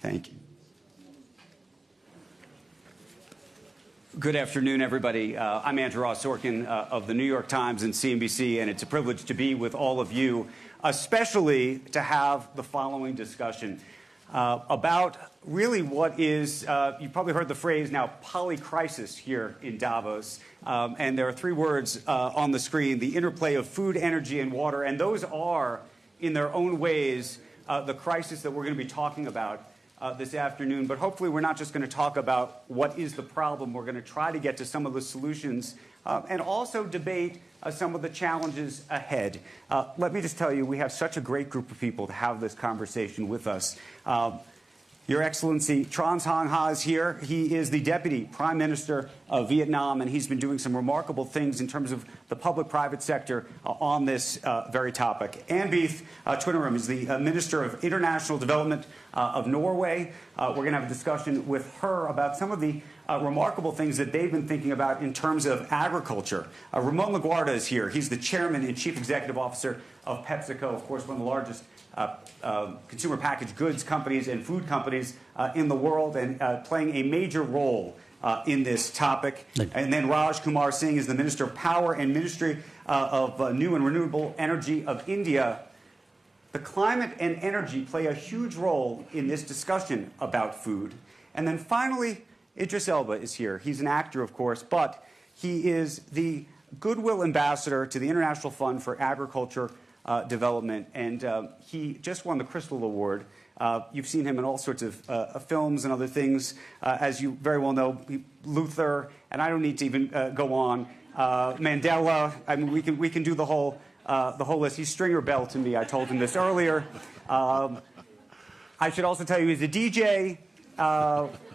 Thank you. Good afternoon, everybody. I'm Andrew Ross Sorkin of the New York Times and CNBC, and it's a privilege to be with all of you, especially to have the following discussion about really what is, you've probably heard the phrase now, polycrisis here in Davos. And there are three words on the screen: the interplay of food, energy, and water. And those are, in their own ways, the crisis that we're going to be talking about this afternoon. But hopefully we're not just going to talk about what is the problem. We're going to try to get to some of the solutions and also debate some of the challenges ahead. Let me just tell you, we have such a great group of people to have this conversation with us. Your Excellency, Tran is here. He is the Deputy Prime Minister of Vietnam, and he's been doing some remarkable things in terms of the public-private sector on this very topic. And Beathe, Tvinnereim, is the Minister of International Development of Norway. We're going to have a discussion with her about some of the remarkable things that they've been thinking about in terms of agriculture. Ramon Laguarta is here. He's the Chairman and Chief Executive Officer of PepsiCo, of course, one of the largest consumer packaged goods companies and food companies in the world, and playing a major role in this topic. And then Kumar Singh is the Minister of Power and Ministry of New and Renewable Energy of India. The climate and energy play a huge role in this discussion about food. And then finally, Idris Elba is here. He's an actor, of course, but he is the Goodwill Ambassador to the International Fund for Agriculture Development, and he just won the Crystal Award. You've seen him in all sorts of films and other things, as you very well know. Luther, and I don't need to even go on. Mandela. I mean, we can do the whole list. He's Stringer Bell to me. I told him this earlier. I should also tell you he's a DJ.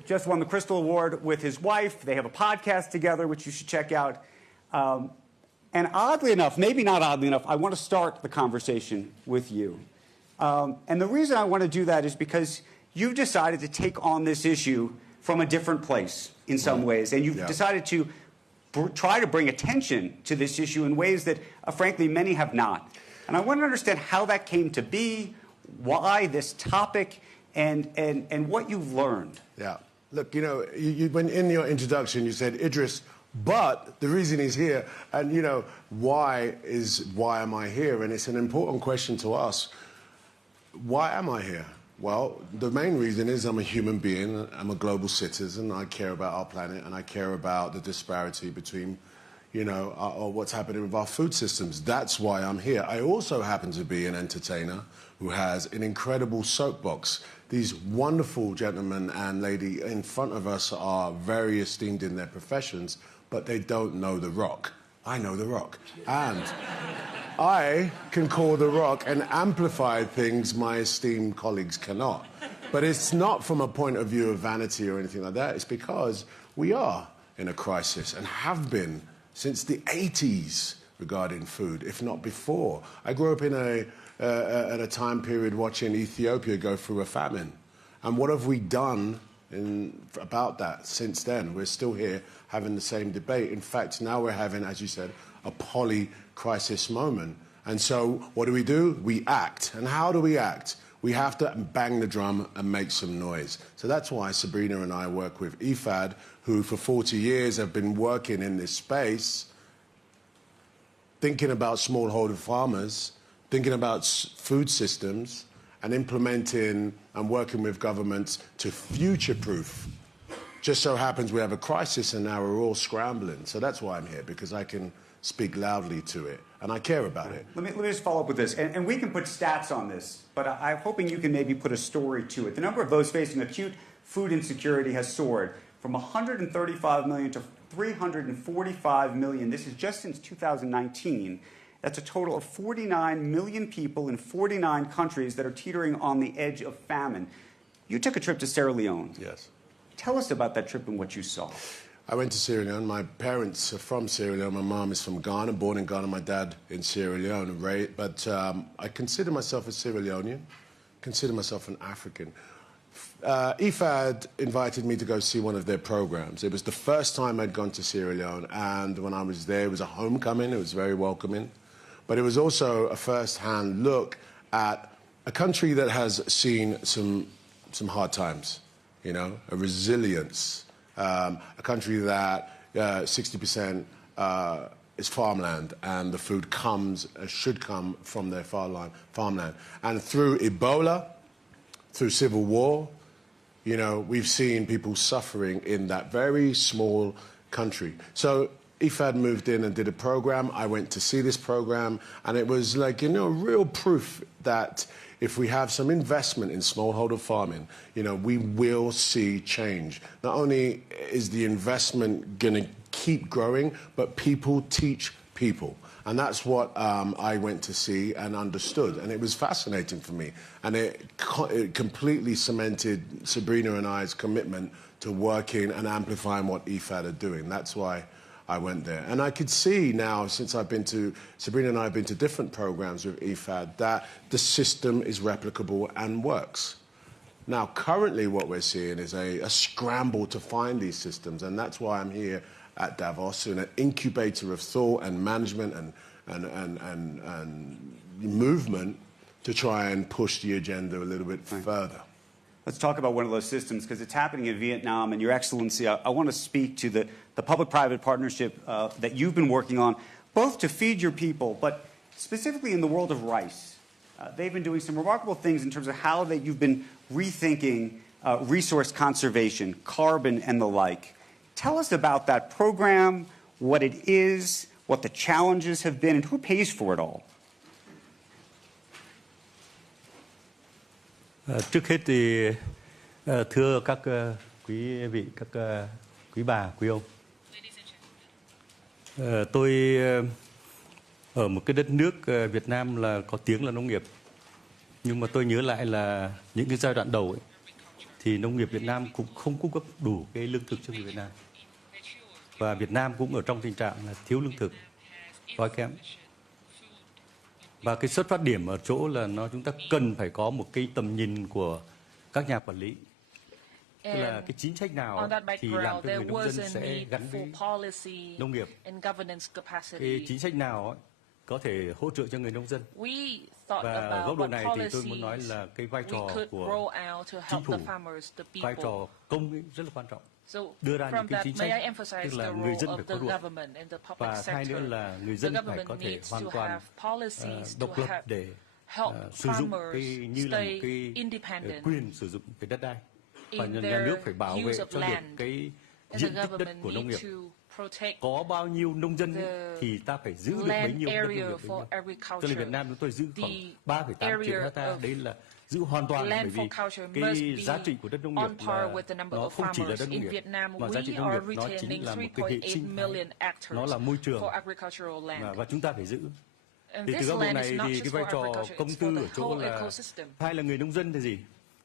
Just won the Crystal Award with his wife. They have a podcast together, which you should check out. And oddly enough, maybe not oddly enough, I want to start the conversation with you. And the reason I want to do that is because you've decided to take on this issue from a different place in some ways. And you've decided to try to bring attention to this issue in ways that, frankly, many have not. And I want to understand how that came to be, why this topic, and what you've learned. Yeah. Look, you know, when in your introduction you said, Idris, but the reason he's here, and, you know, why am I here? And it's an important question to ask. Why am I here? Well, the main reason is I'm a human being, I'm a global citizen, I care about our planet, and I care about the disparity between, you know, what's happening with our food systems. That's why I'm here. I also happen to be an entertainer who has an incredible soapbox. These wonderful gentlemen and lady in front of us are very esteemed in their professions, but they don't know The Rock. I know The Rock. And I can call The Rock and amplify things my esteemed colleagues cannot. But it's not from a point of view of vanity or anything like that. It's because we are in a crisis and have been since the 80s regarding food, if not before. I grew up in at a time period watching Ethiopia go through a famine. And what have we done about that since then? We're still here having the same debate. In fact, now we're having, as you said, a poly-crisis moment. And so what do? We act. And how do we act? We have to bang the drum and make some noise. So that's why Sabrina and I work with IFAD, who for 40 years have been working in this space, thinking about smallholder farmers, thinking about food systems, and implementing and working with governments to future-proof. Just so happens we have a crisis and now we're all scrambling. So that's why I'm here, because I can speak loudly to it, and I care about it. Let me just follow up with this, and we can put stats on this, but I'm hoping you can maybe put a story to it. The number of those facing acute food insecurity has soared from 135 million to 345 million. This is just since 2019. That's a total of 49 million people in 49 countries that are teetering on the edge of famine. You took a trip to Sierra Leone. Yes. Tell us about that trip and what you saw. I went to Sierra Leone. My parents are from Sierra Leone. My mom is from Ghana, born in Ghana. My dad in Sierra Leone, but I consider myself a Sierra Leonean, consider myself an African. IFAD invited me to go see one of their programs. It was the first time I'd gone to Sierra Leone, and when I was there, it was a homecoming. It was very welcoming. But it was also a first-hand look at a country that has seen some some hard times, you know, a resilience, a country that 60% is farmland, and the food should come from their farmland. And through Ebola, through civil war, you know, we've seen people suffering in that very small country. So IFAD moved in and did a program. I went to see this program, and it was like, you know, real proof that if we have some investment in smallholder farming, you know, we will see change. Not only is the investment going to keep growing, but people teach people. And that's what I went to see and understood. And it was fascinating for me. And it completely cemented Sabrina and I's commitment to working and amplifying what IFAD are doing. That's why I went there. And I could see now, since Sabrina and I have been to different programs with IFAD, that the system is replicable and works. Now, currently what we're seeing is a scramble to find these systems. And that's why I'm here at Davos, in an incubator of thought and management and movement to try and push the agenda a little bit further. Let's talk about one of those systems, because it's happening in Vietnam. And Your Excellency, I want to speak to the public-private partnership that you've been working on, both to feed your people, but specifically in the world of rice. They've been doing some remarkable things in terms of how you've been rethinking resource conservation, carbon, and the like. Tell us about that program, what it is, what the challenges have been, and who pays for it all. Trước hết thì thưa các quý vị, các quý bà, quý ông. Tôi ở một cái đất nước Việt Nam là có tiếng là nông nghiệp. Nhưng mà tôi nhớ lại là những cái giai đoạn đầu ấy, thì nông nghiệp Việt Nam cũng không cung cấp đủ cái lương thực cho người Việt Nam. Và Việt Nam cũng ở trong tình trạng là thiếu lương thực, đói kém. Và cái xuất phát điểm ở chỗ là chúng ta cần phải có một cái tầm nhìn của các nhà quản lý. Tức là cái chính sách nào thì làm cho người nông dân sẽ gắn với nông nghiệp. Cái chính sách nào có thể hỗ trợ cho người nông dân. Và góc độ này thì tôi muốn nói là cái vai trò của chính phủ, vai trò công ấy rất là quan trọng. Đưa ra những cái chính sách, tức là người dân phải có ruộng. Và hai nữa là người dân phải có thể hoàn toàn độc lập để sử dụng như là một cái quyền sử dụng cái đất đai. Và nhà nước phải bảo vệ cho được cái diện tích đất của nông nghiệp. Có bao nhiêu nông dân ấy, thì ta phải giữ được bấy nhiêu đất nông nghiệp bấy nhiêu. Cho nên Việt Nam chúng tôi giữ khoảng 3,8 triệu hectare. Đấy là giữ hoàn toàn, bởi vì cái giá trị của đất nông nghiệp là nó không chỉ là đất nông nghiệp, mà giá trị nông nghiệp nó chính là một cái hệ sinh thái, nó là môi trường, và chúng ta phải giữ. Thì từ góc độ này thì cái vai trò công tư ở chỗ là hay là người nông dân thì gì?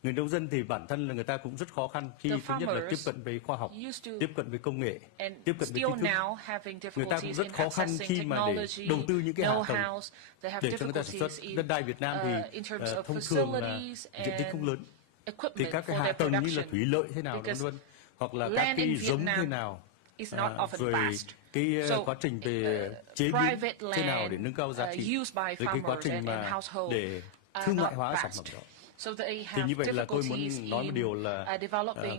Người nông dân thì bản thân là người ta cũng rất khó khăn khi thứ nhất là tiếp cận với khoa học, tiếp cận với công nghệ, tiếp cận với kiến thức. Người ta cũng rất khó khăn khi mà để đầu tư những cái hạ tầng để cho người ta sản xuất. Đất đai Việt Nam thì thông thường là diện tích không lớn. Thì các cái hạ tầng như là thủy lợi thế nào vân vân, hoặc là các cái giống thế nào, rồi cái quá trình về chế biến thế nào để nâng cao giá trị, rồi cái quá trình mà để thương mại hóa sản phẩm đó. Thì như vậy là tôi muốn nói một điều là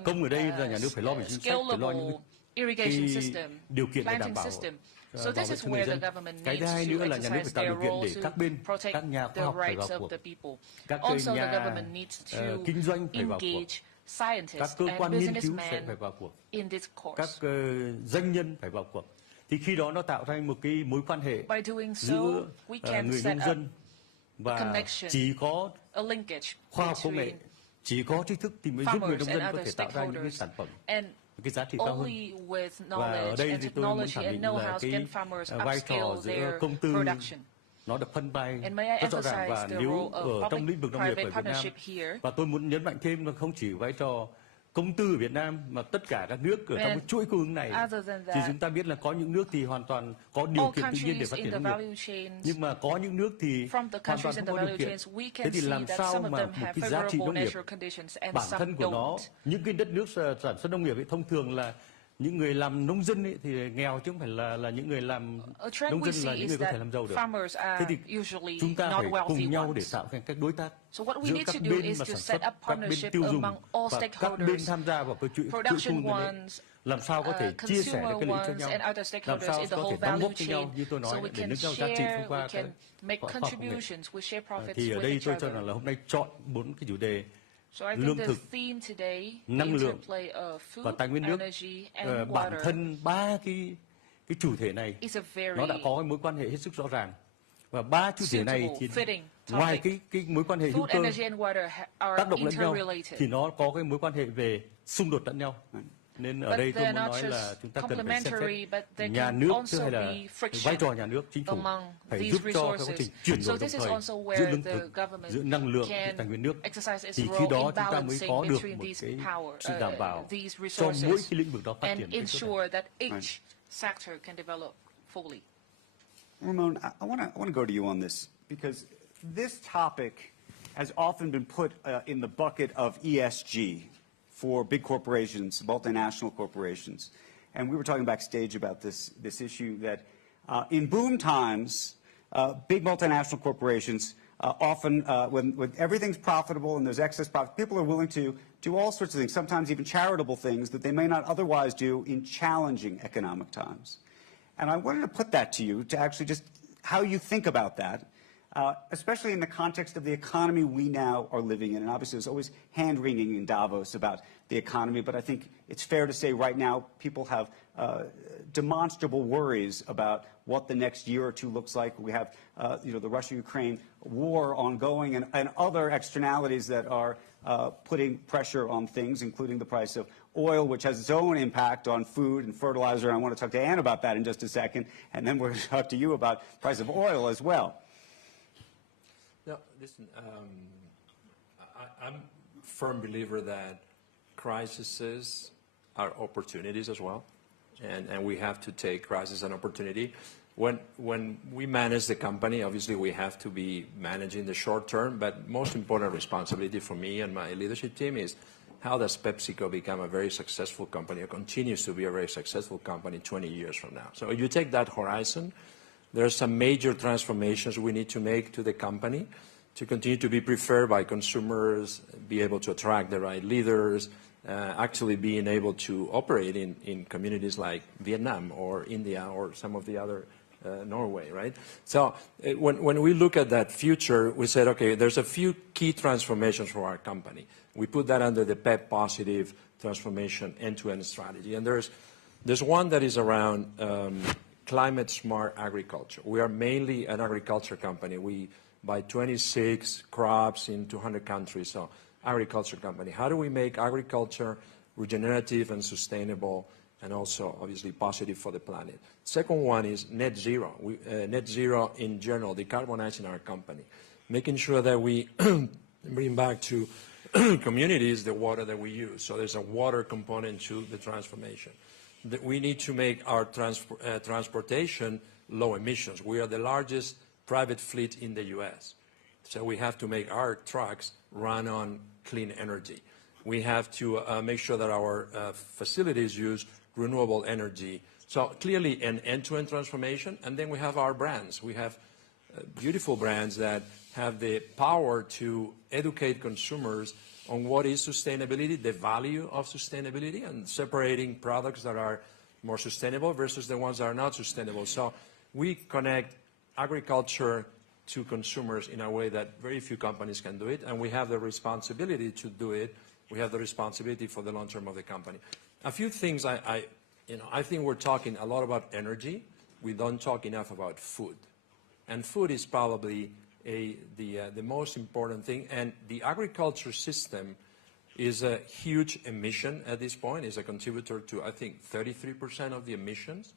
công ở đây là nhà nước phải lo về chính sách, phải lo những cái điều kiện để đảm bảo bảo vệ cho người dân. Cái thứ hai nữa là nhà nước phải tạo điều kiện để các bên, các nhà khoa học phải vào cuộc, các nhà kinh doanh phải vào cuộc, các cơ quan nghiên cứu sẽ phải vào cuộc, các doanh nhân phải vào cuộc. Thì khi đó nó tạo ra một cái mối quan hệ giữa người nông dân và chỉ có khoa học công nghệ, chỉ có tri thức thì mới giúp người nông dân có thể tạo ra những cái sản phẩm, cái giá trị cao hơn. Và ở đây thì tôi muốn khẳng định là cái vai trò giữa công tư nó được phân vai rất rõ ràng. Và nếu ở trong lĩnh vực nông nghiệp ở Việt Nam, và tôi muốn nhấn mạnh thêm là không chỉ vai trò công tư ở Việt Nam mà tất cả các nước ở trong cái chuỗi cung ứng này, thì chúng ta biết là có những nước thì hoàn toàn có điều kiện tự nhiên để phát triển nông nghiệp, nhưng mà có những nước thì hoàn toàn không có điều kiện. Thế thì làm sao mà một cái giá trị nông nghiệp bản thân của nó, những cái đất nước sản xuất nông nghiệp ấy, thông thường là những người làm nông dân ấy thì nghèo chứ không phải là những người làm nông dân là những người có thể làm giàu được. Thế thì chúng ta phải cùng nhau để tạo thành các đối tác giữa các bên mà sản xuất, các bên tiêu dùng và các bên tham gia vào cái chuỗi cung ứng đấy. Làm sao có thể chia sẻ được cái lợi ích cho nhau, làm sao có thể đóng góp cho nhau như tôi nói để nâng cao giá trị thông qua cái khoa học công nghệ. Thì ở đây tôi cho rằng là hôm nay chọn 4 cái chủ đề: lương thực, năng lượng và tài nguyên nước. Bản thân 3 cái chủ thể này nó đã có cái mối quan hệ hết sức rõ ràng, và 3 chủ thể này thì ngoài cái mối quan hệ hữu cơ tác động lẫn nhau thì nó có cái mối quan hệ về xung đột lẫn nhau. Nên ở đây tôi muốn nói là chúng ta cần phải xem xét nhà nước hay là vai trò nhà nước, chính phủ phải giúp cho cái quá trình chuyển đổi đồng thời giữa lương thực, giữa năng lượng, tài nguyên nước, thì khi đó chúng ta mới có được một cái sự đảm bảo cho mỗi cái lĩnh vực đó phát triển đến tốt đẹp. Ramon, I want to go to you on this because this topic has often been put in the bucket of ESG. For big corporations, multinational corporations. And we were talking backstage about this issue that in boom times, big multinational corporations often, when everything's profitable and there's excess profit, people are willing to do all sorts of things, sometimes even charitable things that they may not otherwise do in challenging economic times. And I wanted to put that to you, to actually just how you think about that. Especially in the context of the economy we now are living in. And obviously there's always hand-wringing in Davos about the economy, but I think it's fair to say right now people have demonstrable worries about what the next year or two looks like. We have the Russia-Ukraine war ongoing and other externalities that are putting pressure on things, including the price of oil, which has its own impact on food and fertilizer. And I want to talk to Anne about that in just a second, and then we're going to talk to you about the price of oil as well. No, listen, I'm a firm believer that crises are opportunities as well, and we have to take crisis as an opportunity. When we manage the company, obviously we have to be managing the short term, but most important responsibility for me and my leadership team is how does PepsiCo become a very successful company or continues to be a very successful company 20 years from now. So you take that horizon. There are some major transformations we need to make to the company to continue to be preferred by consumers, be able to attract the right leaders, actually being able to operate in communities like Vietnam or India or some of the other, Norway, right? So when we look at that future, we said, okay, there's a few key transformations for our company. We put that under the PEP positive transformation end-to-end strategy. And there's one that is around climate smart agriculture. We are mainly an agriculture company. We buy 26 crops in 200 countries, so agriculture company. How do we make agriculture regenerative and sustainable and also obviously positive for the planet? Second one is net zero. Net zero in general, decarbonizing our company, making sure that we bring back to communities the water that we use. So there's a water component to the transformation. That we need to make our transportation low emissions. We are the largest private fleet in the U.S. So we have to make our trucks run on clean energy. We have to make sure that our facilities use renewable energy. So clearly an end-to-end transformation. And then we have our brands. We have beautiful brands that have the power to educate consumers on what is sustainability, the value of sustainability, and separating products that are more sustainable versus the ones that are not sustainable. So we connect agriculture to consumers in a way that very few companies can do it, and we have the responsibility to do it. We have the responsibility for the long term of the company. A few things I think we're talking a lot about energy. We don't talk enough about food. And food is probably the most important thing. And the agriculture system is a huge emission at this point. It's a contributor to, I think, 33% of the emissions,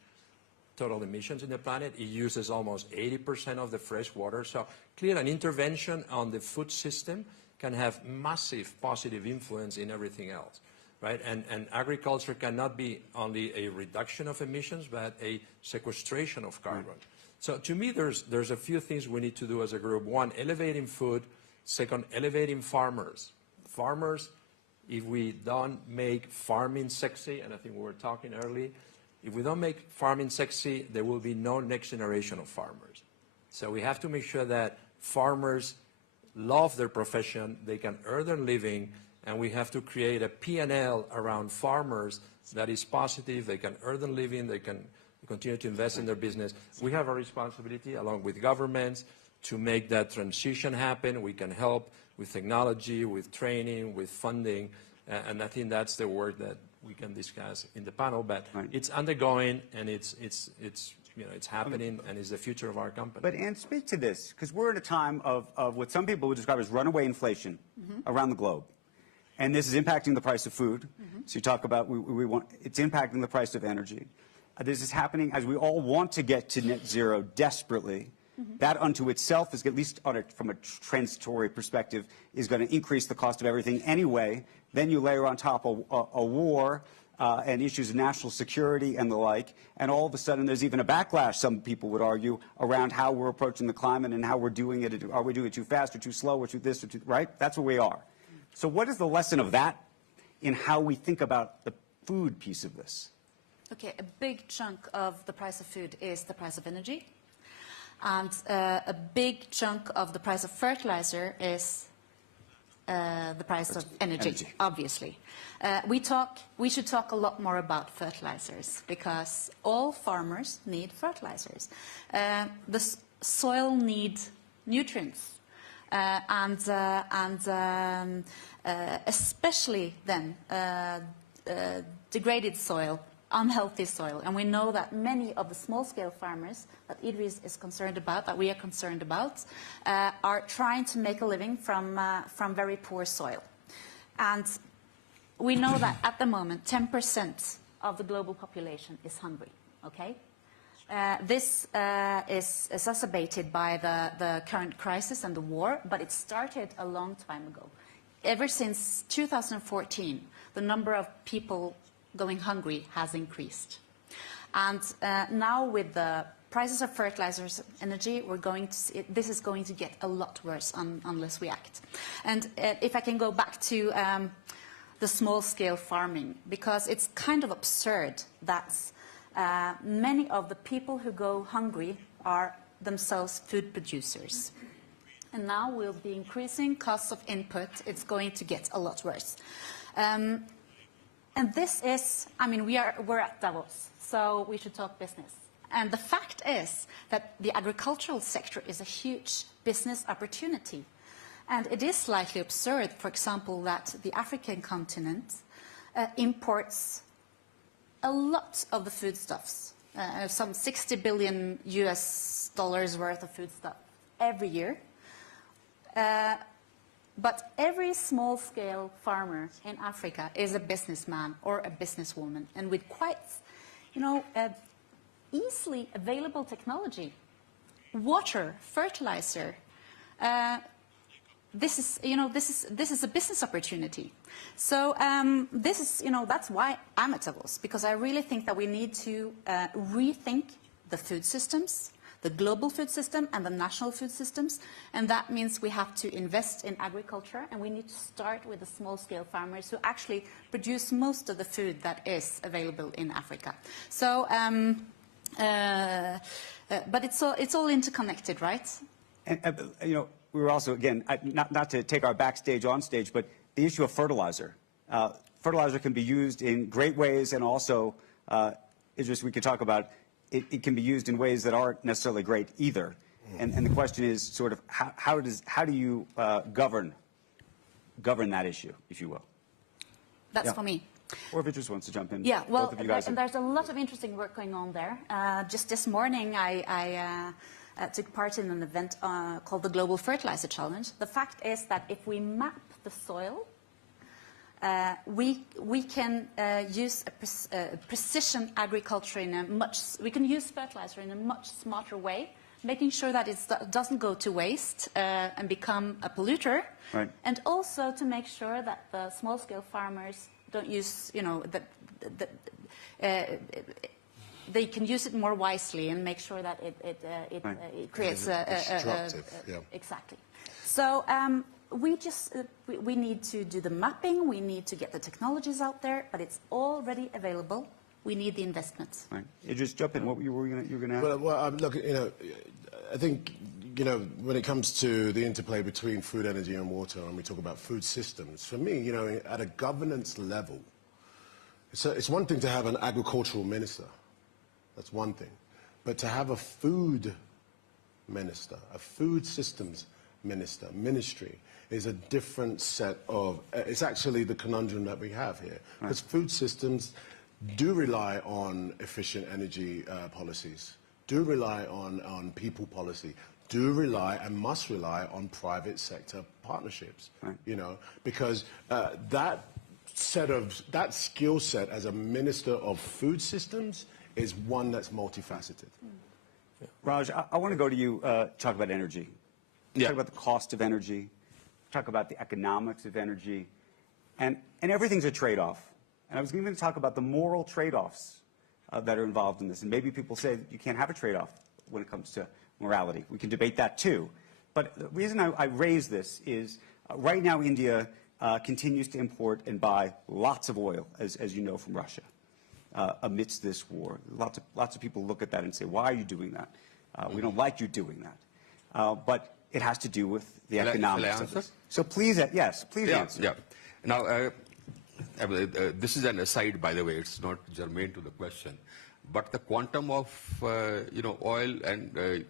total emissions in the planet. It uses almost 80% of the fresh water. So clearly an intervention on the food system can have massive positive influence in everything else, right? And agriculture cannot be only a reduction of emissions, but a sequestration of carbon. Right. So to me, there's a few things we need to do as a group. One, elevating food. Second, elevating farmers. Farmers if we don't make farming sexy, and I think we were talking early, if we don't make farming sexy, there will be no next generation of farmers. So we have to make sure that farmers love their profession, they can earn their living, and we have to create a P&L around farmers that is positive, they can earn their living, they can continue to invest in their business. We have a responsibility, along with governments, to make that transition happen. We can help with technology, with training, with funding, and I think that's the work that we can discuss in the panel. But it's undergoing, and it's happening, and it's the future of our company. But Anne, speak to this, because we're in a time of what some people would describe as runaway inflation around the globe. And this is impacting the price of food. So you talk about it's impacting the price of energy. This is happening as we all want to get to net zero desperately. That unto itself is, at least from a transitory perspective, is going to increase the cost of everything anyway. Then you layer on top a war and issues of national security and the like, and all of a sudden there's even a backlash, some people would argue, around how we're approaching the climate and how we're doing it. Are we doing it too fast or too slow or too this or too, right? That's where we are. So what is the lesson of that in how we think about the food piece of this? Okay, a big chunk of the price of food is the price of energy. And a big chunk of the price of fertilizer is the price of energy, obviously. We should talk a lot more about fertilizers, because all farmers need fertilizers. The soil needs nutrients. Especially then degraded soil, unhealthy soil. And we know that many of the small-scale farmers that Idris is concerned about, that we are concerned about, are trying to make a living from very poor soil. And we know that at the moment 10% of the global population is hungry, okay? This is exacerbated by the current crisis and the war, but it started a long time ago. Ever since 2014, the number of people going hungry has increased. And now with the prices of fertilizers and energy, this is going to get a lot worse unless we act. And if I can go back to the small-scale farming, because it's kind of absurd that many of the people who go hungry are themselves food producers. And now we'll be increasing costs of input. It's going to get a lot worse. And this is, I mean, we're at Davos, so we should talk business. And the fact is that the agricultural sector is a huge business opportunity. And it is slightly absurd, for example, that the African continent imports a lot of the foodstuffs, some $60 billion worth of foodstuff every year. But every small-scale farmer in Africa is a businessman or a businesswoman, and with quite, easily available technology, water, fertilizer. This is a business opportunity. So this is, that's why I'm at Davos, because I really think that we need to rethink the food systems, the global food system and the national food systems, and that means we have to invest in agriculture, and we need to start with the small-scale farmers who actually produce most of the food that is available in Africa. So, but it's all interconnected, right? And we were also, again, not to take our backstage on stage, but the issue of fertilizer. Fertilizer can be used in great ways, and also, Idris, we could talk about it can be used in ways that aren't necessarily great either. And the question is sort of how do you govern that issue, if you will? That's for me. Or if Idris wants to jump in. Yeah, well, both of you guys there's a lot of interesting work going on there. Just this morning, I took part in an event called the Global Fertilizer Challenge. The fact is that if we map the soil, we can use precision agriculture we can use fertilizer in a much smarter way, making sure that it doesn't go to waste and become a polluter, right. And also to make sure that the small-scale farmers don't use, they can use it more wisely and make sure that it creates destructive, yeah. Exactly. So we need to do the mapping, we need to get the technologies out there, but it's already available. We need the investments. Right. Idris, jump in. What you were going to add? Well, look, I think, when it comes to the interplay between food, energy, and water, and we talk about food systems, for me, at a governance level, it's one thing to have an agricultural minister. That's one thing. But to have a food minister, a food systems ministry, is a different set of, it's actually the conundrum that we have here. Because food systems do rely on efficient energy policies, do rely on people policy, do rely and must rely on private sector partnerships, because that skill set as a minister of food systems is one that's multifaceted. Raj, I want to go to you, talk about energy. Talk about the cost of energy, talk about the economics of energy, and everything's a trade-off. And I was going to talk about the moral trade-offs that are involved in this. And maybe people say that you can't have a trade-off when it comes to morality. We can debate that too. But the reason I raise this is right now India continues to import and buy lots of oil, as you know, from Russia amidst this war. Lots of people look at that and say, why are you doing that? We don't like you doing that. But it has to do with the economics of this. So please, yes, please answer. Yeah. Now, this is an aside, by the way. It's not germane to the question. But the quantum of, oil and,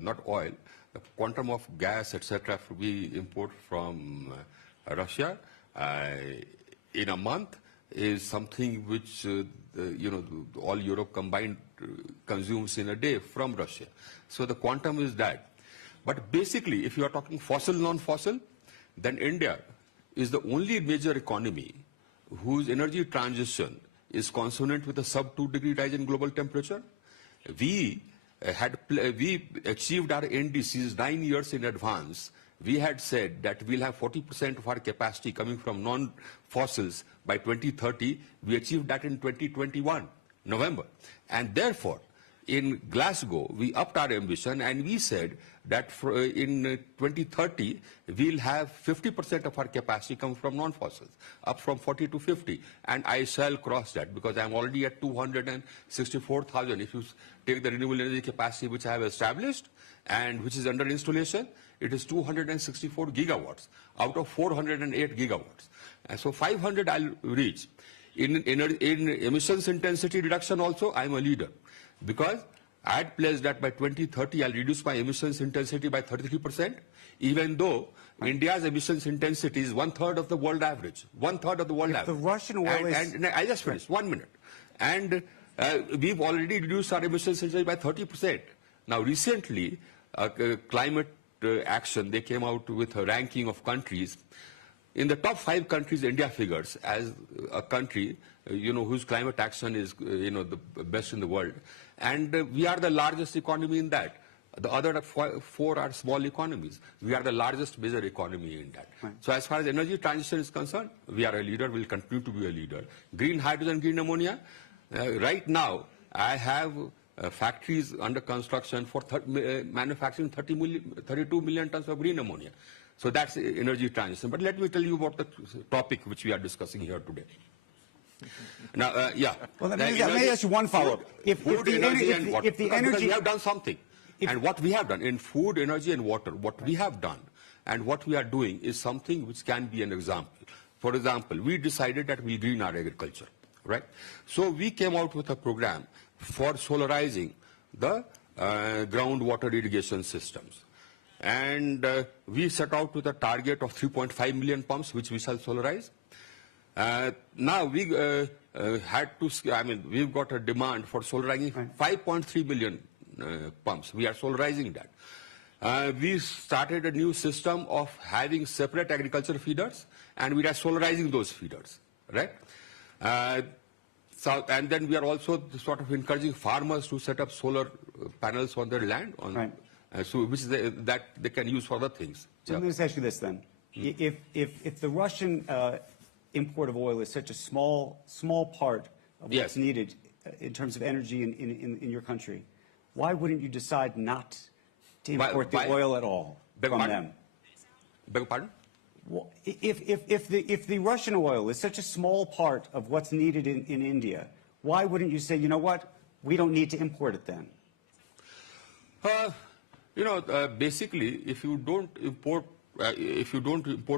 not oil, the quantum of gas, etc., we import from Russia in a month is something which, all Europe combined consumes in a day from Russia. So the quantum is that. But basically, if you are talking fossil, non-fossil, then India is the only major economy whose energy transition is consonant with a sub-2-degree rise in global temperature. We achieved our NDCs 9 years in advance. We had said that we'll have 40% of our capacity coming from non-fossils by 2030. We achieved that in 2021, November. And therefore, in Glasgow, we upped our ambition and we said that in 2030, we'll have 50% of our capacity come from non-fossils, up from 40 to 50. And I shall cross that because I'm already at 264,000. If you take the renewable energy capacity which I have established and which is under installation, it is 264 gigawatts out of 408 gigawatts. And so 500 I'll reach. In emissions intensity reduction also, I'm a leader. Because I had pledged that by 2030, I'll reduce my emissions intensity by 33%, even though India's emissions intensity is 1/3 of the world average. 1/3 of the world average. The Russian oil and I just finished, 1 minute. And we've already reduced our emissions intensity by 30%. Now, recently, Climate Action, they came out with a ranking of countries. In the top 5 countries, India figures as a country, whose climate action is, the best in the world. And we are the largest economy in that. The other 4 are small economies. We are the largest major economy in that. Right. So as far as energy transition is concerned, we are a leader, we'll continue to be a leader. Green hydrogen, green ammonia. Right now, I have factories under construction for manufacturing 32 million tons of green ammonia. So that's energy transition. But let me tell you about the topic which we are discussing here today. Now, Well, let me ask you one follow-up. If the energy, we have done something. And what we have done in food, energy, and water, what we have done and what we are doing is something which can be an example. For example, we decided that we'll green our agriculture, right? So we came out with a program for solarizing the groundwater irrigation systems. And we set out with a target of 3.5 million pumps, which we shall solarize. Now we had to, we've got a demand for solarizing 5.3 million pumps. We are solarizing that. We started a new system of having separate agriculture feeders, and we are solarizing those feeders, right? And then we are also sort of encouraging farmers to set up solar panels on their land, which is that they can use for other things. So let me just ask you this then. If the Russian import of oil is such a small part of what's needed in terms of energy in your country, why wouldn't you decide not to import the oil at all from them? Beg your pardon? Well, if the Russian oil is such a small part of what's needed in India, why wouldn't you say, you know what, we don't need to import it then? Basically, if you don't import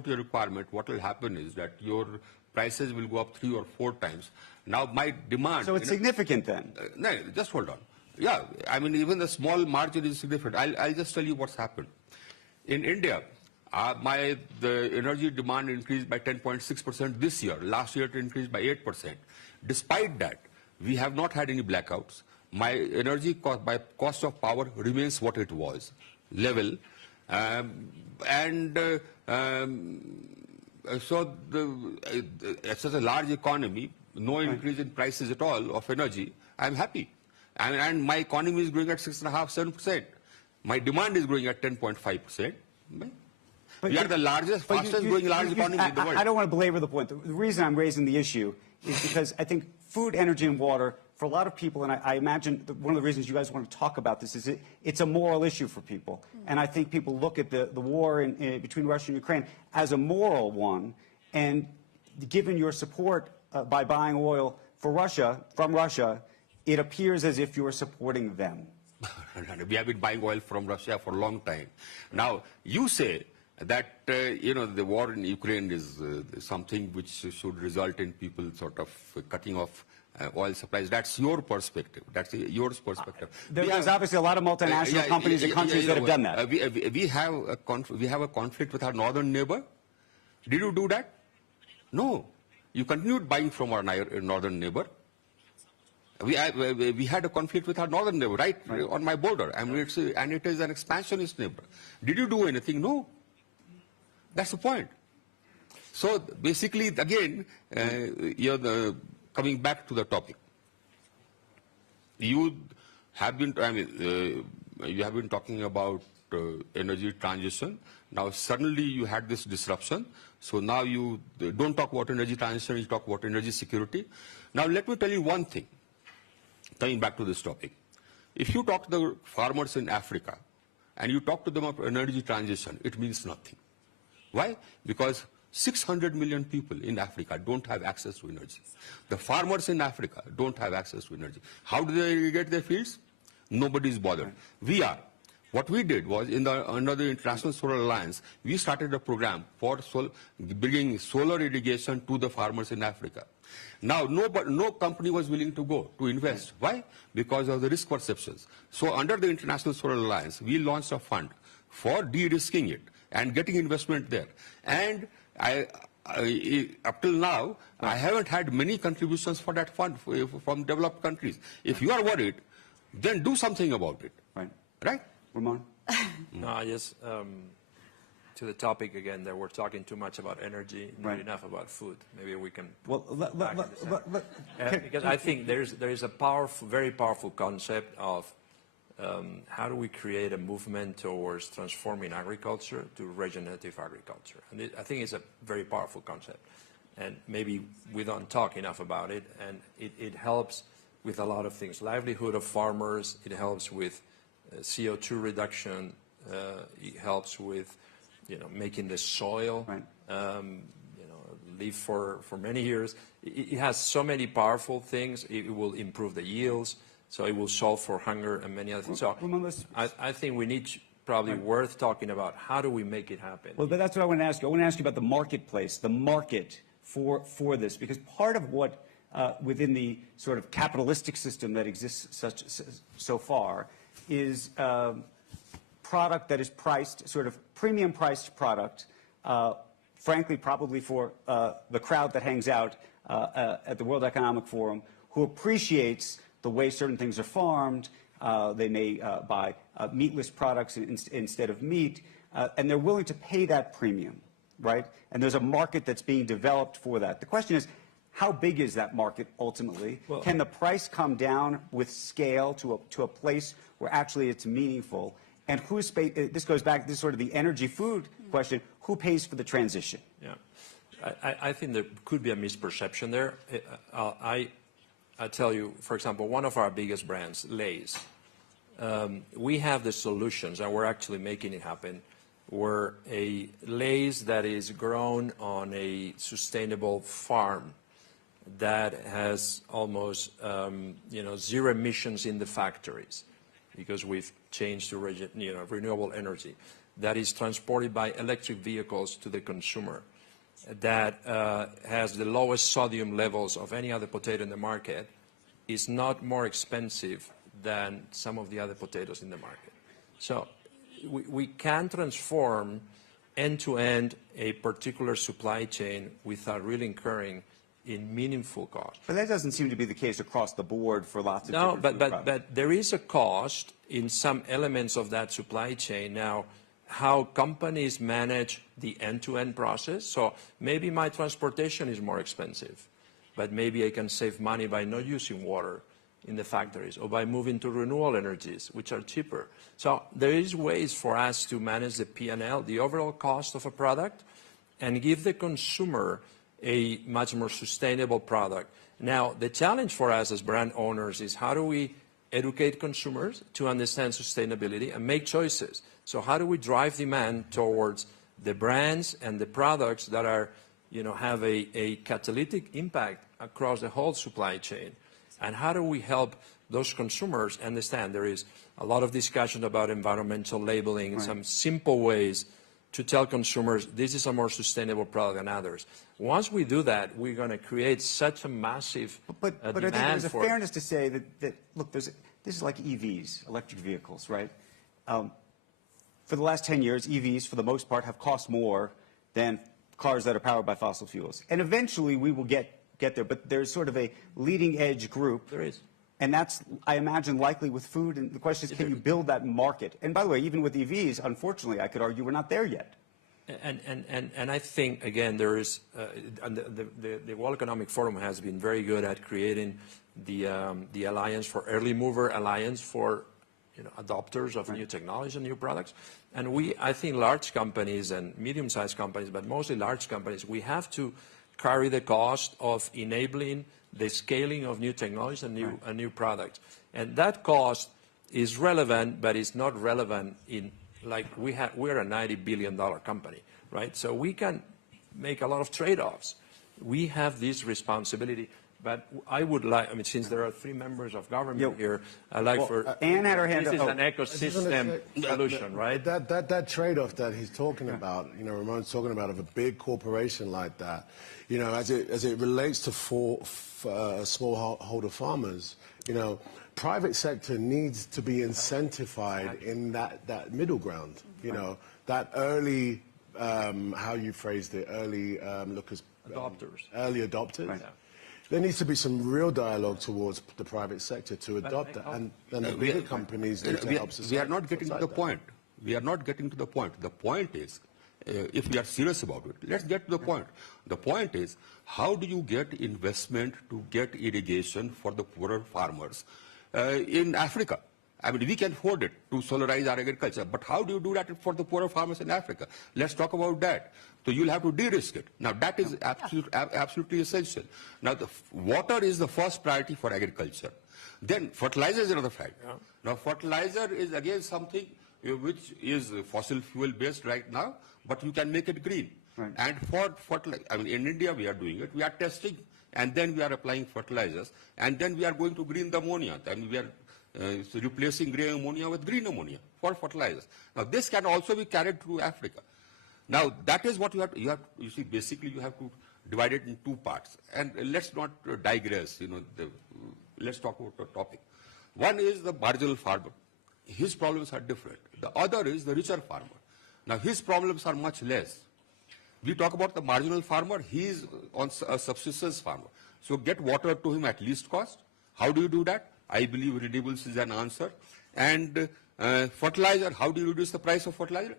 your requirement, what will happen is that your prices will go up 3 or 4 times. Now, my demand. So it's significant then? No, just hold on. Yeah, I mean, even the small margin is significant. I'll just tell you what's happened. In India, the energy demand increased by 10.6% this year. Last year, it increased by 8%. Despite that, we have not had any blackouts. My energy cost, by cost of power remains what it was, level. So it's such a large economy, no increase in prices at all of energy, I'm happy. And my economy is growing at 6.5%, 7%. My demand is growing at 10.5%. We are the largest, fastest growing large economy in the world. I don't want to belabor the point. The reason I'm raising the issue is because I think food, energy, and water, for a lot of people, and I imagine one of the reasons you guys want to talk about this is it's a moral issue for people. And I think people look at the war between Russia and Ukraine as a moral one. And given your support by buying oil from Russia, it appears as if you are supporting them. We have been buying oil from Russia for a long time. Now, you say that, the war in Ukraine is something which should result in people sort of cutting off oil supplies. That's your perspective. That's your perspective. There's obviously a lot of multinational companies and countries that have done that. We have a conflict with our northern neighbor. Did you do that? No. You continued buying from our northern neighbor. We had a conflict with our northern neighbor, right on my border. I mean, and it is an expansionist neighbor. Did you do anything? No. That's the point. So basically, again, coming back to the topic, you have been talking about energy transition. Now suddenly you had this disruption. So now you don't talk about energy transition, you talk about energy security. Now let me tell you one thing. Coming back to this topic, if you talk to the farmers in Africa and you talk to them about energy transition, it means nothing. Why? Because 600 million people in Africa don't have access to energy. The farmers in Africa don't have access to energy. How do they irrigate their fields? Nobody is bothered. We are. What we did was, under the International Solar Alliance, we started a program for bringing solar irrigation to the farmers in Africa. Now, no company was willing to go to invest. Why? Because of the risk perceptions. So under the International Solar Alliance, we launched a fund for de-risking it and getting investment there. And up till now, I haven't had many contributions for that fund from developed countries. If you are worried, then do something about it. Right? Ramon? No, yes. To the topic again, that we're talking too much about energy, not enough about food. Maybe we can. Well, because I think there is a very powerful concept of how do we create a movement towards transforming agriculture to regenerative agriculture, and I think it's a very powerful concept, and maybe we don't talk enough about it, and it helps with a lot of things: livelihood of farmers. It helps with CO2 reduction. It helps with making the soil, live for many years. It has so many powerful things. It will improve the yields, so it will solve for hunger and many other things. So I think we need probably worth talking about how do we make it happen. Well, but that's what I want to ask you. I want to ask you about the marketplace, the market for this, because part of what within the sort of capitalistic system that exists so far is product that is priced, sort of premium priced product, frankly, probably for the crowd that hangs out at the World Economic Forum, who appreciates the way certain things are farmed. They may buy meatless products instead of meat, and they're willing to pay that premium, right? And there's a market that's being developed for that. The question is, how big is that market ultimately? Well, can the price come down with scale to a place where actually it's meaningful? And this goes back to sort of the energy food question, who pays for the transition? Yeah, I think there could be a misperception there. I tell you, for example, one of our biggest brands, Lay's, we have the solutions, and we're actually making it happen where a Lay's that is grown on a sustainable farm that has almost zero emissions in the factories because we've changed to renewable energy, that is transported by electric vehicles to the consumer, that has the lowest sodium levels of any other potato in the market, is not more expensive than some of the other potatoes in the market. So we can transform end-to-end a particular supply chain without really incurring in meaningful cost. But that doesn't seem to be the case across the board for lots of different food products. But there is a cost in some elements of that supply chain. Now, how companies manage the end-to-end process. So maybe my transportation is more expensive, but maybe I can save money by not using water in the factories or by moving to renewable energies, which are cheaper. So there is ways for us to manage the P&L, the overall cost of a product, and give the consumer a much more sustainable product. Now, the challenge for us as brand owners is how do we educate consumers to understand sustainability and make choices? So how do we drive demand towards the brands and the products that are, have a catalytic impact across the whole supply chain? And how do we help those consumers understand? There is a lot of discussion about environmental labeling and some simple ways to tell consumers this is a more sustainable product than others. Once we do that, we're going to create such a massive but I think there's a fairness to say that look, this is like EVs, electric vehicles, right? For the last 10 years, EVs, for the most part, have cost more than cars that are powered by fossil fuels. And eventually, we will get there. But there's sort of a leading-edge group. There is. And that's, I imagine, likely with food. And the question is, can you build that market? And by the way, even with EVs, unfortunately, I could argue we're not there yet. And I think, again, there is the World Economic Forum has been very good at creating the Alliance for Early Mover Alliance for adopters of new technology and new products. And I think large companies and medium-sized companies, but mostly large companies, we have to carry the cost of enabling the scaling of new technologies and new products. And that cost is relevant, but it's not relevant in, like, we're a $90 billion company, right? So we can make a lot of trade-offs. We have this responsibility. But I would like, since there are 3 members of government here, I'd like Anne had her hand up. This is an ecosystem solution, right? That trade-off that he's talking about, Ramon's talking about, of a big corporation like that, as it relates to smallholder farmers, private sector needs to be incentivized in that middle ground, that early, how you phrased it, early adopters. Early adopters. Right. There needs to be some real dialogue towards the private sector to adopt that, and the bigger companies need to help society. We are not getting to the point. We are not getting to the point. The point is, if we are serious about it, let's get to the point. The point is, how do you get investment to get irrigation for the poorer farmers in Africa? We can afford it to solarize our agriculture, but how do you do that for the poorer farmers in Africa? Let's talk about that. So you'll have to de-risk it. Now, that is absolutely essential. Now, the water is the first priority for agriculture. Then fertilizer is another fact. Yeah. Now, fertilizer is again something which is fossil fuel based right now, but you can make it green. Right. And for fertilizer, in India we are doing it. We are testing, and then we are applying fertilizers, and then we are going to green the ammonia. We are replacing grey ammonia with green ammonia for fertilizers. Now, this can also be carried through Africa. Now, that is what you see, basically you have to divide it in 2 parts. And let's not digress, let's talk about the topic. One is the marginal farmer. His problems are different. The other is the richer farmer. Now, his problems are much less. We talk about the marginal farmer, he is on a subsistence farmer. So get water to him at least cost. How do you do that? I believe renewables is an answer. And fertilizer, how do you reduce the price of fertilizer?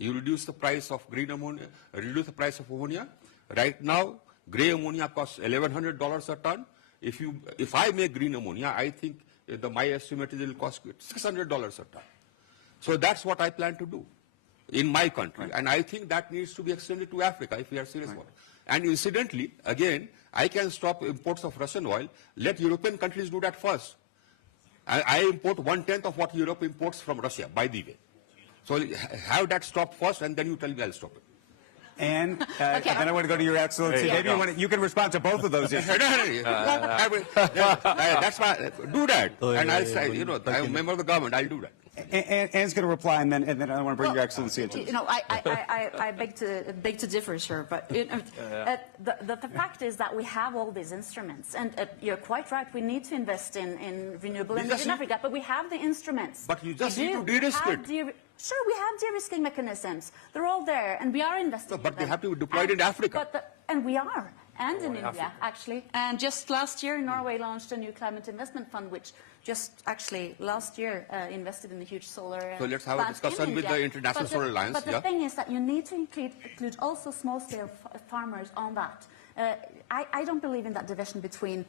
You reduce the price of green ammonia, reduce the price of ammonia. Right now, grey ammonia costs $1,100 a ton. If I make green ammonia, I think my estimate is it will cost $600 a ton. So that's what I plan to do in my country. Right. And I think that needs to be extended to Africa if we are serious about it. And incidentally, again, I can stop imports of Russian oil. Let European countries do that first. I import 1/10 of what Europe imports from Russia, by the way. So have that stopped first, and then you tell me I'll stop it. And then I want to go to Your Excellency. Maybe you can respond to both of those issues. That's why, do that. And I'll say, I'm a member of the government, I'll do that. Anne's going to reply, and then I want to bring Your Excellency into this. I beg to differ, sir. But the fact is that we have all these instruments, and you're quite right. We need to invest in renewable energy in Africa, but we have the instruments. But you just need to de-risk it. Sure, we have de-risking mechanisms. They're all there, and we are investing in them. But they have to be deployed in Africa. And we are. And in India, actually. And just last year, Norway launched a new climate investment fund, which just actually last year invested in a huge solar So let's have a discussion with the International Solar Alliance. But the thing is that you need to include also small-scale farmers on that. I don't believe in that division between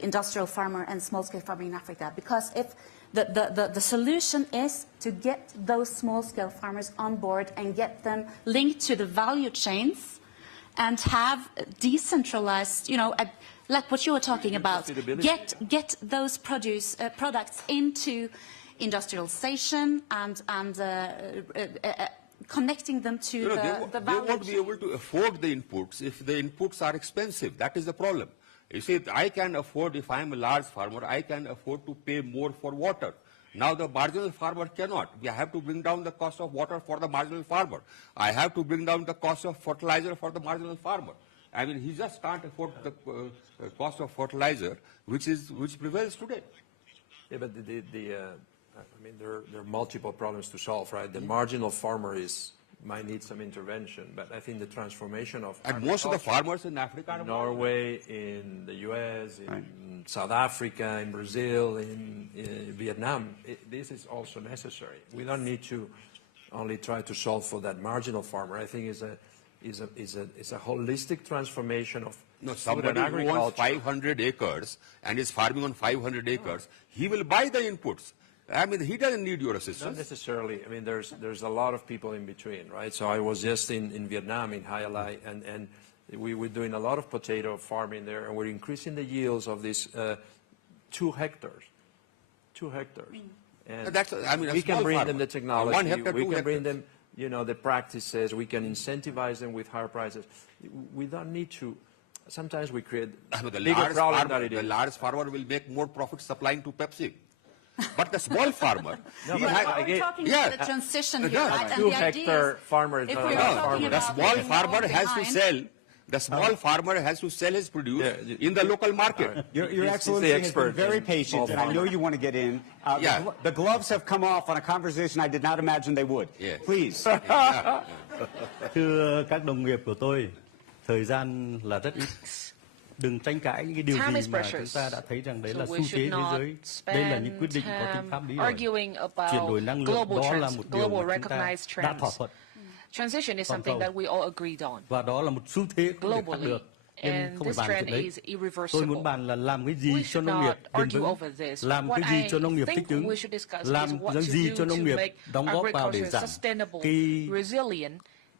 industrial farmer and small-scale farming in Africa, because if the solution is to get those small-scale farmers on board and get them linked to the value chains, and have decentralized, like what you were talking about, get those products into industrialization and connecting them to the value chain. They won't be able to afford the inputs if the inputs are expensive. That is the problem. You see, I can afford, if I am a large farmer, I can afford to pay more for water. Now the marginal farmer cannot. We have to bring down the cost of water for the marginal farmer. I have to bring down the cost of fertilizer for the marginal farmer. I mean, he just can't afford the cost of fertilizer, which prevails today. Yeah, but there are multiple problems to solve, right? The marginal farmer might need some intervention, but I think the transformation of and most of the farmers in Africa, in Norway, in the U.S., in South Africa, in Brazil, in Vietnam, this is also necessary. We don't need to only try to solve for that marginal farmer. I think it's a holistic transformation of somebody who owns 500 acres and is farming on 500 acres, he will buy the inputs. I mean, he doesn't need your assistance. Not necessarily. I mean, there's a lot of people in between, right? So I was just in Vietnam, in Hai Lai, and we were doing a lot of potato farming there, and we're increasing the yields of these 2 hectares. 2 hectares. And we can bring them the technology. We can bring them, the practices. We can incentivize them with higher prices. We don't need to. Sometimes we create the bigger problem than it is. The large farmer will make more profit supplying to Pepsi. But the small farmer, we're talking about the transition here, right? And 2 hectare farmer is not a farmer. The small farmer has to sell. The small farmer has to sell his produce in the local market. Your Excellency has been very patient, and I know you want to get in. The gloves have come off on a conversation I did not imagine they would. Please. Thưa các đồng nghiệp của tôi, thời gian là rất ít. Đừng tranh cãi những cái điều gì mà chúng ta đã thấy rằng đấy là xu thế thế giới. Đây là những quyết định có tính pháp lý rồi. Chuyển đổi năng lượng đó là một điều mà chúng ta đã thỏa thuận. Transition is something that we all agreed on. Và đó là một xu thế không thể khác được. And this trend is irreversible. Tôi muốn bàn là làm cái gì cho nông nghiệp bền vững, làm cái gì cho nông nghiệp thích ứng, làm cái gì cho nông nghiệp đóng góp vào để giảm cái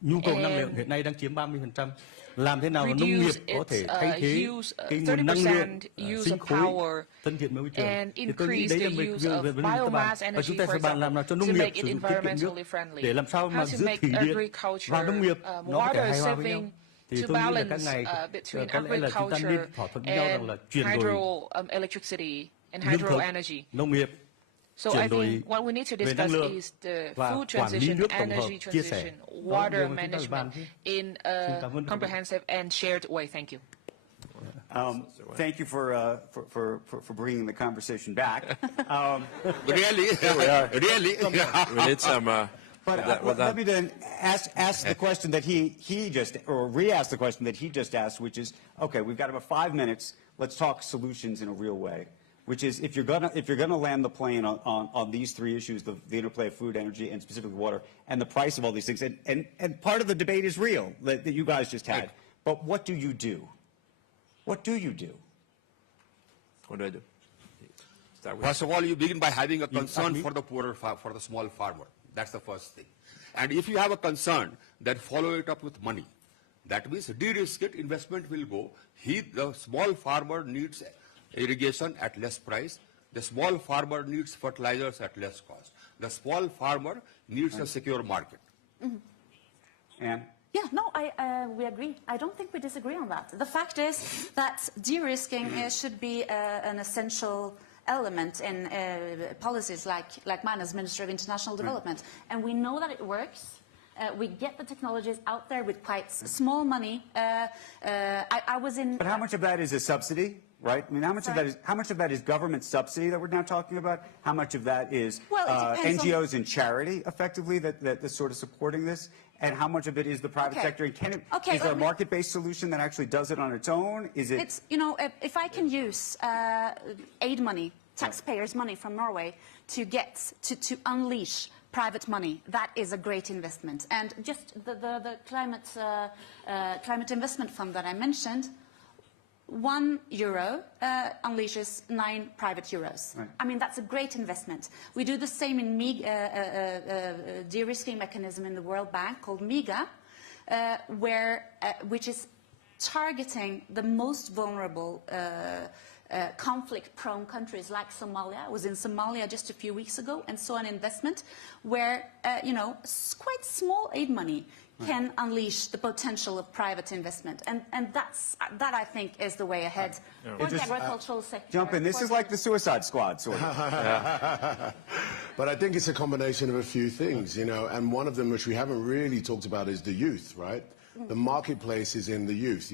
nhu cầu năng lượng hiện nay đang chiếm 30%. Làm thế nào mà nông nghiệp có thể thay thế cái nguồn năng lượng sinh khối thân thiện với môi trường. Thì tôi nghĩ đấy là một việc vấn đề và chúng ta sẽ bàn làm nào cho nông nghiệp sử dụng tiết kiệm nước để làm sao mà giữa thủy điện và nông nghiệp nó có thể hài hòa với nhau. Thì tôi nghĩ là các ngày có lẽ là chúng ta nên thỏa thuận với nhau rằng là chuyển đổi lương thực, nông nghiệp. So I think what we need to discuss is the food transition, energy transition, water management in a comprehensive and shared way. Thank you. Thank you for bringing the conversation back. Really? Really? We need some. But let me then ask the question that he just, or re-ask the question that he just asked, which is, okay, we've got about 5 minutes. Let's talk solutions in a real way. Which is, if you're gonna land the plane on these 3 issues, the interplay of food, energy, and specifically water, and the price of all these things, and part of the debate is real that you guys just had. But what do you do? What do you do? What do I do? First of all, you begin by having a concern for the poorer, for the small farmer. That's the first thing. And if you have a concern, then follow it up with money. That means de-risk it, investment will go. The small farmer needs irrigation at less price. The small farmer needs fertilizers at less cost. The small farmer needs a secure market. Anne? Yeah, no, we agree. I don't think we disagree on that. The fact is that de-risking should be an essential element in policies like mine as Minister of International Development. And we know that it works. We get the technologies out there with quite small money. I was in... But how much of that is a subsidy, right? I mean, how much of that is government subsidy that we're now talking about? How much of that is NGOs and charity, effectively, that's sort of supporting this? And how much of it is the private sector? And is there a market-based solution that actually does it on its own? Is it? It's, if I can use aid money, taxpayers' money from Norway to unleash private money, that is a great investment. And just the climate investment fund that I mentioned, €1 unleashes 9 private euros. Right. I mean, that's a great investment. We do the same in de-risking mechanism in the World Bank called MIGA, which is targeting the most vulnerable conflict-prone countries like Somalia. I was in Somalia just a few weeks ago and saw an investment where, quite small aid money can unleash the potential of private investment. And that, I think, is the way ahead. For the agricultural sector. Jump in. This is like the Suicide Squad, sort of. But I think it's a combination of a few things, and one of them, which we haven't really talked about, is the youth, right? The marketplace is in the youth,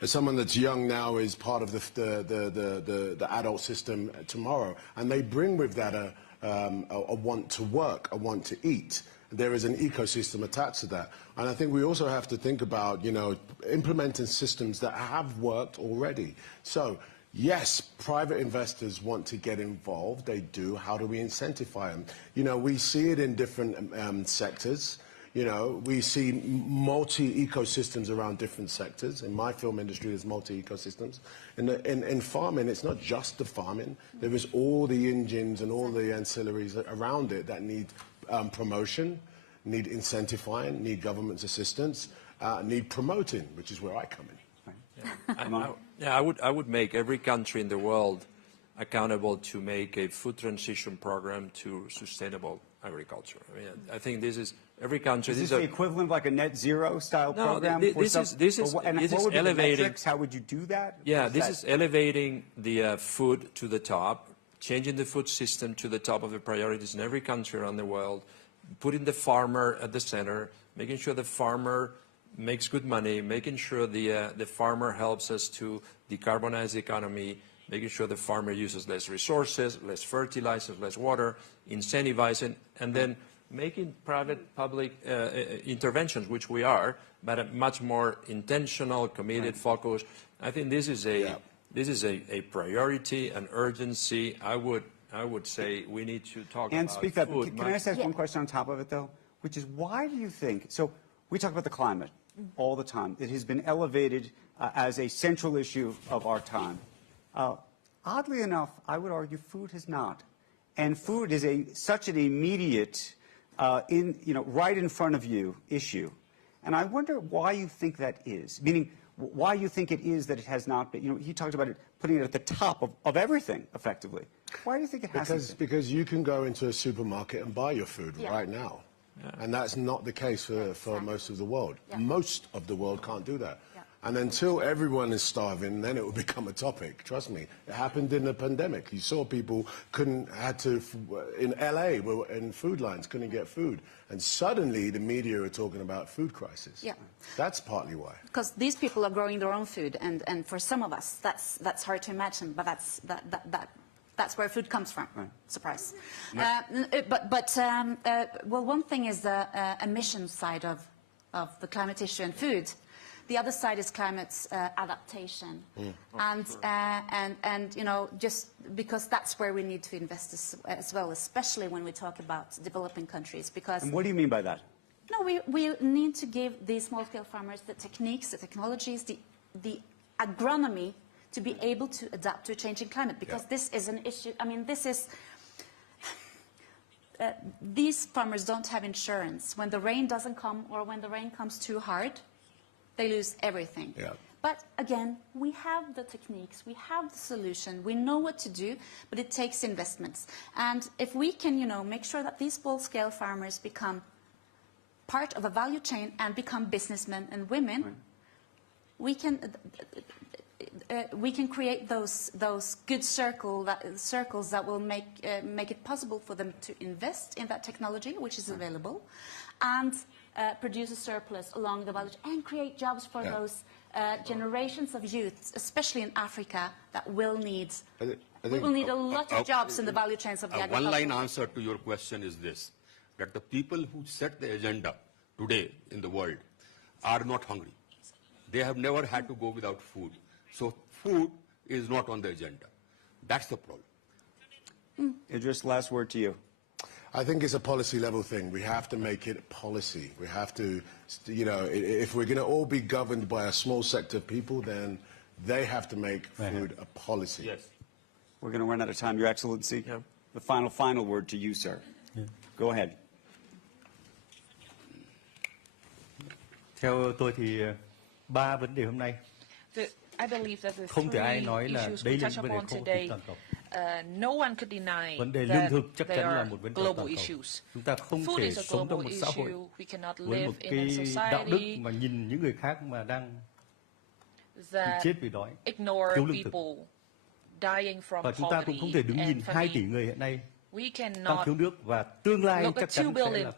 as someone that's young now is part of the adult system tomorrow, and they bring with that a want to work, a want to eat. There is an ecosystem attached to that. And I think we also have to think about, implementing systems that have worked already. So, yes, private investors want to get involved. They do. How do we incentivize them? We see it in different sectors. We see multi-ecosystems around different sectors. In my film industry, there's multi-ecosystems. In farming, it's not just the farming. There is all the engines and all the ancillaries around it that need promotion, need incentivizing, need government's assistance, need promoting, which is where I come in. I would make every country in the world accountable to make a food transition program to sustainable agriculture. I mean, I think this is every country. Is this the equivalent of like a net zero style program? This is elevating. How would you do that? Yeah, this is elevating the food to the top, changing the food system to the top of the priorities in every country around the world, putting the farmer at the center, making sure the farmer makes good money, making sure the farmer helps us to decarbonize the economy, making sure the farmer uses less resources, less fertilizers, less water, incentivizing, and then making private-public interventions, which we are, but a much more intentional, committed, focused. I think this is a priority, an urgency. I would say we need to talk about speak food. That. Can I just ask one question on top of it, though? Which is, why do you think, so we talk about the climate all the time. It has been elevated as a central issue of our time. Oddly enough, I would argue food has not. And food is such an immediate, right in front of you issue. And I wonder why you think that is, meaning why you think it is that it has not been. He talked about it, putting it at the top of everything, effectively. Why do you think it hasn't been? Because you can go into a supermarket and buy your food right now. Yeah. And that's not the case for most of the world. Yeah. Most of the world can't do that. Yeah. And until everyone is starving, then it will become a topic. Trust me. It happened in the pandemic. You saw people in LA, in food lines, couldn't get food. And suddenly the media are talking about food crisis. Yeah. That's partly why. Because these people are growing their own food. And for some of us, that's hard to imagine. But that's where food comes from. Right. Surprise. Well, one thing is the emissions side of the climate issue and food. The other side is climate adaptation. And just because that's where we need to invest as well, especially when we talk about developing countries. And what do you mean by that? No, we need to give these small-scale farmers the techniques, the technologies, the agronomy to be able to adapt to a changing climate, because this is an issue. I mean, these farmers don't have insurance. When the rain doesn't come, or when the rain comes too hard, they lose everything. Yeah. But again, we have the techniques, we have the solution, we know what to do, but it takes investments. And if we can, make sure that these small-scale farmers become part of a value chain and become businessmen and women, we can create those good circles that will make it possible for them to invest in that technology, which is available, and produce a surplus along the value chain and create jobs for those generations of youth, especially in Africa, that will need. We will need a lot of jobs in the value chains of the agriculture. One-line answer to your question is this: that the people who set the agenda today in the world are not hungry. They have never had to go without food. So food is not on the agenda. That's the problem. Idris, last word to you. I think it's a policy level thing. We have to make it policy. We have to, if we're going to all be governed by a small sector of people, then they have to make food a policy. Yes. We're going to run out of time, Your Excellency. Yeah. The final word to you, sir. Yeah. Go ahead. Theo tôi thì ba vấn đề hôm nay không thể ai nói là đây là vấn đề không today, toàn cầu. No one could deny vấn đề lương thực chắc chắn là một vấn đề toàn cầu. Chúng ta không thể sống trong một xã hội với một cái đạo đức mà nhìn những người khác mà đang chết vì đói, thiếu lương thực. Và chúng ta cũng không thể đứng nhìn 2 tỷ người hiện nay đang thiếu nước và tương lai chắc chắn sẽ là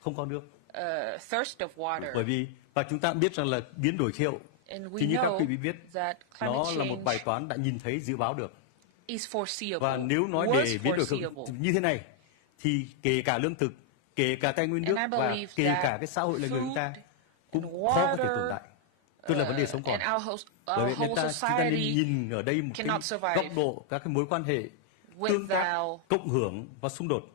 không có nước. Bởi vì và chúng ta biết rằng là biến đổi khí hậu thì như các quý vị biết nó là một bài toán đã nhìn thấy dự báo được. Và nếu nói để biến đổi khí hậu như thế này thì kể cả lương thực, kể cả tài nguyên nước và kể cả cái xã hội là người chúng ta cũng khó có thể tồn tại. Tức là vấn đề sống còn. Bởi vì chúng ta nên nhìn ở đây một cái góc độ các cái mối quan hệ tương tác, cộng hưởng và xung đột.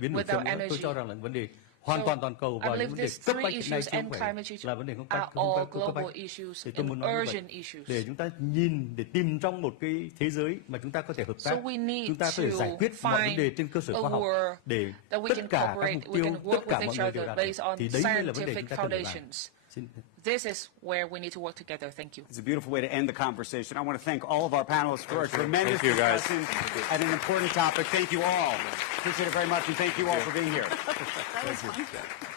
Biến đổi khí hậu tôi cho rằng là vấn đề hoàn toàn toàn cầu và những vấn đề cấp bách hiện nay chứ không phải là vấn đề không cấp bách. Thì tôi muốn nói như vậy để chúng ta nhìn để tìm trong một cái thế giới mà chúng ta có thể hợp tác, chúng ta có thể giải quyết mọi vấn đề trên cơ sở khoa học để tất cả các mục tiêu, tất cả mọi người đều đạt được. Thì đấy mới là vấn đề chúng ta cần phải làm. This is where we need to work together. Thank you. It's a beautiful way to end the conversation. I want to thank all of our panelists for a tremendous discussion and an important topic. Thank you all. Appreciate it very much, and thank you all for being here. That was fun.